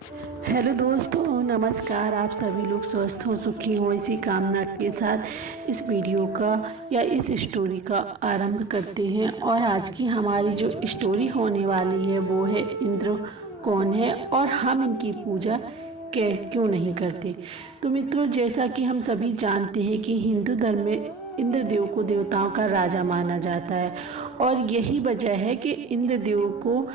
Hello दोस्तों, नमस्कार। आप सभी लोग स्वस्थ हो, सुखी हो, इसी कामना के साथ इस वीडियो का या इस स्टोरी का आरंभ करते हैं। और आज की हमारी जो स्टोरी होने वाली है वो है इंद्र कौन है और हम इनकी पूजा क्यों नहीं करते। तो मित्रों, जैसा कि हम सभी जानते हैं कि हिंदू धर्म में इंद्र देव को देवताओं का राजा माना जाता है और यही वजह है कि इंद्र देव को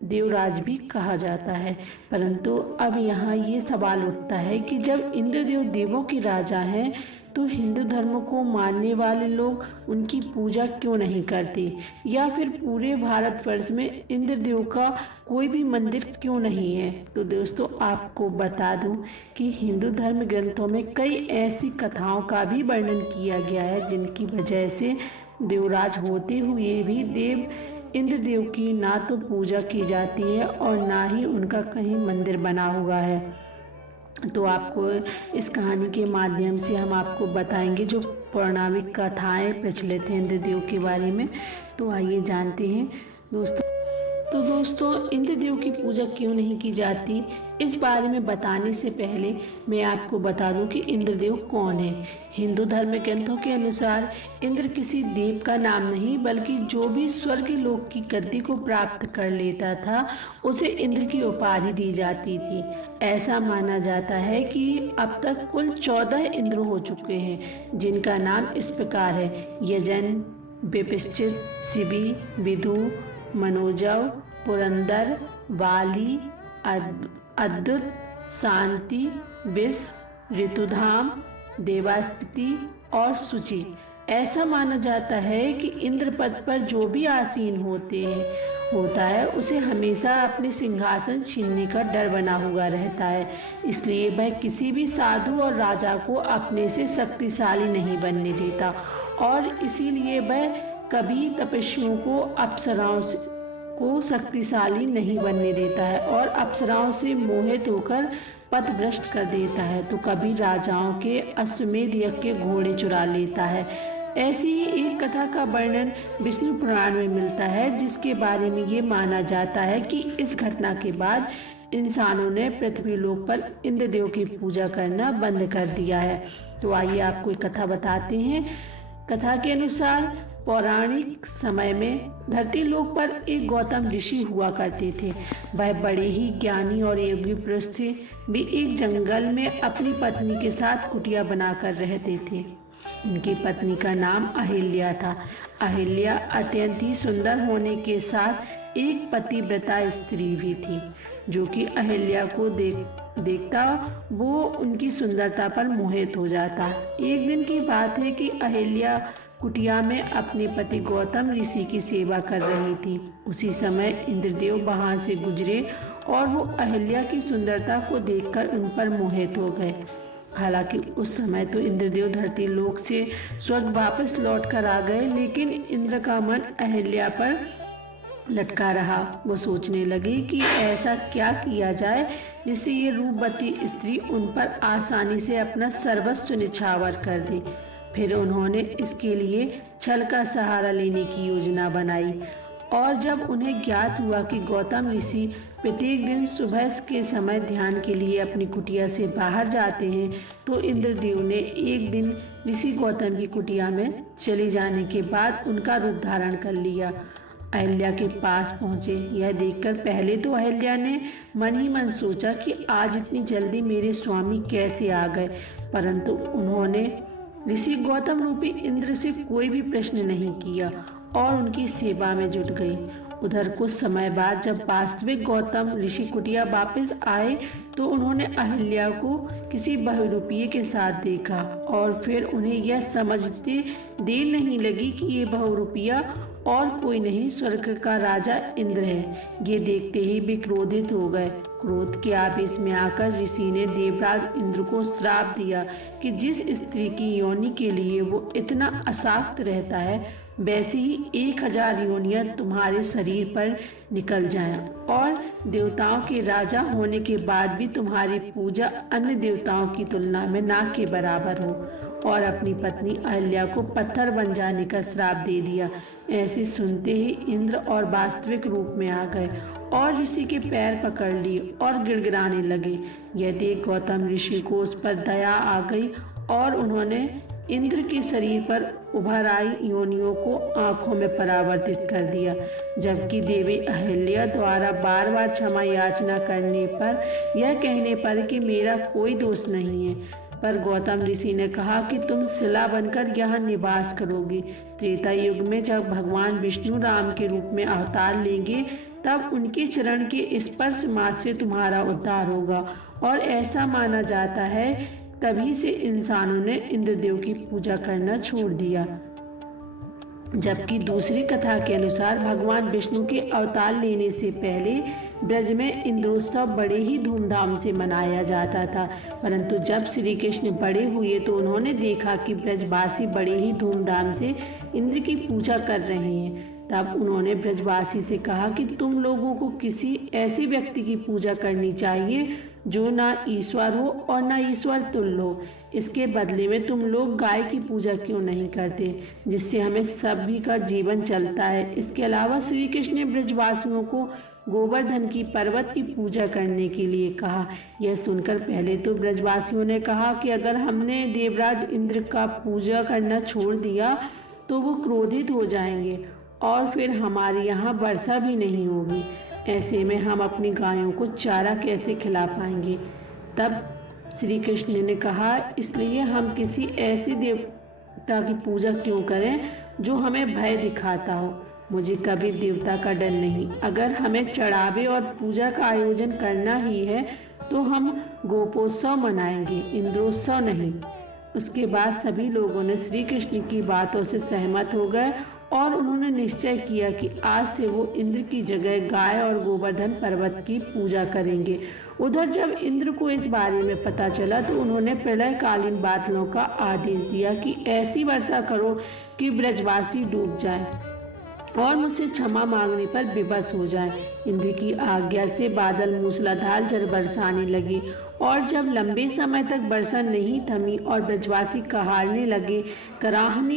देवराज भी कहा जाता है। परंतु अब यहाँ ये सवाल उठता है कि जब इंद्रदेव देवों के राजा हैं तो हिंदू धर्म को मानने वाले लोग उनकी पूजा क्यों नहीं करते, या फिर पूरे भारतवर्ष में इंद्रदेव का कोई भी मंदिर क्यों नहीं है। तो दोस्तों, आपको बता दूं कि हिंदू धर्म ग्रंथों में कई ऐसी कथाओं का भी वर्णन किया गया है जिनकी वजह से देवराज होते हुए भी इंद्रदेव की ना तो पूजा की जाती है और ना ही उनका कहीं मंदिर बना हुआ है। तो आपको इस कहानी के माध्यम से हम आपको बताएंगे जो पौराणिक कथाएं प्रचलित हैं इंद्रदेव के बारे में। तो आइए जानते हैं दोस्तों इंद्रदेव की पूजा क्यों नहीं की जाती। इस बारे में बताने से पहले मैं आपको बता दूं कि इंद्रदेव कौन है। हिंदू धर्म ग्रंथों के अनुसार इंद्र किसी देव का नाम नहीं, बल्कि जो भी स्वर्ग लोक की गद्दी को प्राप्त कर लेता था उसे इंद्र की उपाधि दी जाती थी। ऐसा माना जाता है कि अब तक कुल 14 इंद्र हो चुके हैं, जिनका नाम इस प्रकार है: यजन, विपश्चित, शिबी, विदु, मनोजव, पुरंदर, वाली, अद्युत, शांति, विष, ऋतुधाम, देवास्पति और शुचि। ऐसा माना जाता है कि इंद्र पद पर जो भी आसीन होता है उसे हमेशा अपने सिंहासन छीनने का डर बना हुआ रहता है। इसलिए वह किसी भी साधु और राजा को अपने से शक्तिशाली नहीं बनने देता और इसीलिए वह कभी तपस्वियों को शक्तिशाली नहीं बनने देता है और अप्सराओं से मोहित होकर पथभ्रष्ट कर देता है, तो कभी राजाओं के अश्वमेध यज्ञ के घोड़े चुरा लेता है। ऐसी ही एक कथा का वर्णन विष्णु पुराण में मिलता है, जिसके बारे में ये माना जाता है कि इस घटना के बाद इंसानों ने पृथ्वी लोक पर इंद्रदेव की पूजा करना बंद कर दिया है। तो आइए आपको एक कथा बताते हैं। कथा के अनुसार पौराणिक समय में धरती लोक पर एक गौतम ऋषि हुआ करते थे। वह बड़े ही ज्ञानी और योगी पुरुष थे। वे एक जंगल में अपनी पत्नी के साथ कुटिया बनाकर रहते थे। उनकी पत्नी का नाम अहिल्या था। अहिल्या अत्यंत ही सुंदर होने के साथ एक पतिव्रता स्त्री भी थी। जो कि अहिल्या को देखता वो उनकी सुंदरता पर मोहित हो जाता। एक दिन की बात है कि अहिल्या कुटिया में अपने पति गौतम ऋषि की सेवा कर रही थी। उसी समय इंद्रदेव वहां से गुजरे और वो अहिल्या की सुंदरता को देखकर उन पर मोहित हो गए। हालांकि उस समय तो इंद्रदेव धरती लोक से स्वर्ग वापस लौट कर आ गए, लेकिन इंद्र का मन अहिल्या पर लटका रहा। वो सोचने लगे कि ऐसा क्या किया जाए जिससे ये रूपवती स्त्री उन पर आसानी से अपना सर्वस्व निछावर कर दे। फिर उन्होंने इसके लिए छल का सहारा लेने की योजना बनाई और जब उन्हें ज्ञात हुआ कि गौतम ऋषि प्रत्येक दिन सुबह के समय ध्यान के लिए अपनी कुटिया से बाहर जाते हैं, तो इंद्रदेव ने एक दिन ऋषि गौतम की कुटिया में चले जाने के बाद उनका रूप धारण कर लिया। अहिल्या के पास पहुंचे। यह देखकर पहले तो अहिल्या ने मन ही मन सोचा कि आज इतनी जल्दी मेरे स्वामी कैसे आ गए, परंतु उन्होंने ऋषि गौतम रूपी इंद्र से कोई भी प्रश्न नहीं किया और उनकी सेवा में जुट गई। उधर कुछ समय बाद जब वास्तविक गौतम ऋषि कुटिया वापस आए तो उन्होंने अहिल्या को किसी बहुरूपीय के साथ देखा और फिर उन्हें यह समझते देर नहीं लगी कि ये बहुरूपिया और कोई नहीं, स्वर्ग का राजा इंद्र है। ये देखते ही वे क्रोधित हो गए। क्रोध के आवेश में आकर ऋषि ने देवराज इंद्र को श्राप दिया कि जिस स्त्री की योनि के लिए वो इतना अशाक्त रहता है, वैसे ही 1000 योनियां तुम्हारे शरीर पर निकल जाएं और देवताओं के राजा होने के बाद भी तुम्हारी पूजा अन्य देवताओं की तुलना में ना के बराबर हो। और अपनी पत्नी अहिल्या को पत्थर बन जाने का श्राप दे दिया। ऐसे सुनते ही इंद्र और वास्तविक रूप में आ गए और ऋषि के पैर पकड़ लिए और गिड़गिड़ाने लगे। यह देख गौतम ऋषि को उस पर दया आ गई और उन्होंने इंद्र के शरीर पर उभर आई योनियों को आंखों में परावर्तित कर दिया, जबकि देवी अहिल्या द्वारा बार बार क्षमा याचना करने पर यह कहने पर कि मेरा कोई दोष नहीं है, पर गौतम ऋषि ने कहा कि तुम शिला बनकर यहाँ निवास करोगी। त्रेता युग में जब भगवान विष्णु राम के रूप में अवतार लेंगे तब उनके चरण के स्पर्श मात्र से तुम्हारा उद्धार होगा, और ऐसा माना जाता है तभी से इंसानों ने इंद्रदेव की पूजा करना छोड़ दिया। जबकि दूसरी कथा के अनुसार भगवान विष्णु के अवतार लेने से पहले ब्रज में इंद्रोत्सव बड़े ही धूमधाम से मनाया जाता था, परंतु जब श्री कृष्ण बड़े हुए तो उन्होंने देखा कि ब्रजवासी बड़े ही धूमधाम से इंद्र की पूजा कर रहे हैं। तब उन्होंने ब्रजवासी से कहा कि तुम लोगों को किसी ऐसे व्यक्ति की पूजा करनी चाहिए जो ना ईश्वर हो और ना ईश्वर तुल्य हो। इसके बदले में तुम लोग गाय की पूजा क्यों नहीं करते, जिससे हमें सभी का जीवन चलता है। इसके अलावा श्री कृष्ण ने ब्रजवासियों को गोवर्धन की पर्वत की पूजा करने के लिए कहा। यह सुनकर पहले तो ब्रजवासियों ने कहा कि अगर हमने देवराज इंद्र का पूजा करना छोड़ दिया तो वो क्रोधित हो जाएंगे और फिर हमारे यहाँ वर्षा भी नहीं होगी। ऐसे में हम अपनी गायों को चारा कैसे खिला पाएंगे। तब श्री कृष्ण ने कहा, इसलिए हम किसी ऐसे देवता की पूजा क्यों करें जो हमें भय दिखाता हो। मुझे कभी देवता का डर नहीं। अगर हमें चढ़ावे और पूजा का आयोजन करना ही है तो हम गोपोत्सव मनाएंगे, इंद्रोत्सव नहीं। उसके बाद सभी लोगों ने श्री कृष्ण की बातों से सहमत हो गए और उन्होंने निश्चय किया कि आज से वो इंद्र की जगह गाय और गोवर्धन पर्वत की पूजा करेंगे। उधर जब इंद्र को इस बारे में पता चला तो उन्होंने प्रलयकालीन बादलों का आदेश दिया कि ऐसी वर्षा करो कि ब्रजवासी डूब जाए और मुझसे क्षमा मांगने पर विवश हो जाए। इंद्र की आज्ञा से बादल मूसलाधार जल बरसाने लगे और जब लंबे समय तक वर्षा नहीं थमी और ब्रजवासी कराहने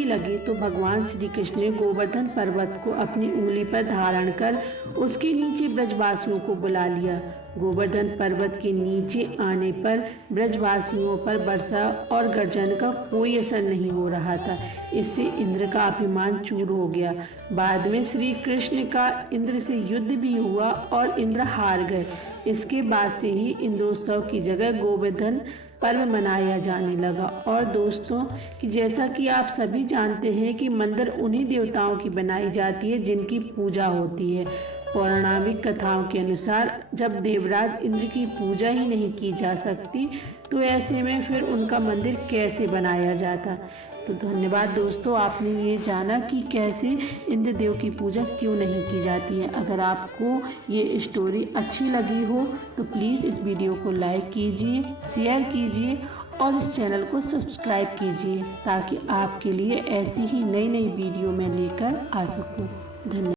लगे तो भगवान श्री कृष्ण ने गोवर्धन पर्वत को अपनी उंगली पर धारण कर उसके नीचे ब्रजवासियों को बुला लिया। गोवर्धन पर्वत के नीचे आने पर ब्रजवासियों पर वर्षा और गर्जन का कोई असर नहीं हो रहा था। इससे इंद्र का अभिमान चूर हो गया। बाद में श्री कृष्ण का इंद्र से युद्ध भी हुआ और इंद्र हार गए। इसके बाद से ही इंद्रोत्सव की जगह गोवर्धन पर्व मनाया जाने लगा। और दोस्तों कि जैसा कि आप सभी जानते हैं कि मंदिर उन्हीं देवताओं की बनाई जाती है जिनकी पूजा होती है। पौराणिक कथाओं के अनुसार जब देवराज इंद्र की पूजा ही नहीं की जा सकती तो ऐसे में फिर उनका मंदिर कैसे बनाया जाता। तो धन्यवाद दोस्तों, आपने ये जाना कि कैसे इंद्र देव की पूजा क्यों नहीं की जाती है। अगर आपको ये स्टोरी अच्छी लगी हो तो प्लीज़ इस वीडियो को लाइक कीजिए, शेयर कीजिए और इस चैनल को सब्सक्राइब कीजिए ताकि आपके लिए ऐसी ही नई वीडियो मैं लेकर आ सकूं। धन्यवाद।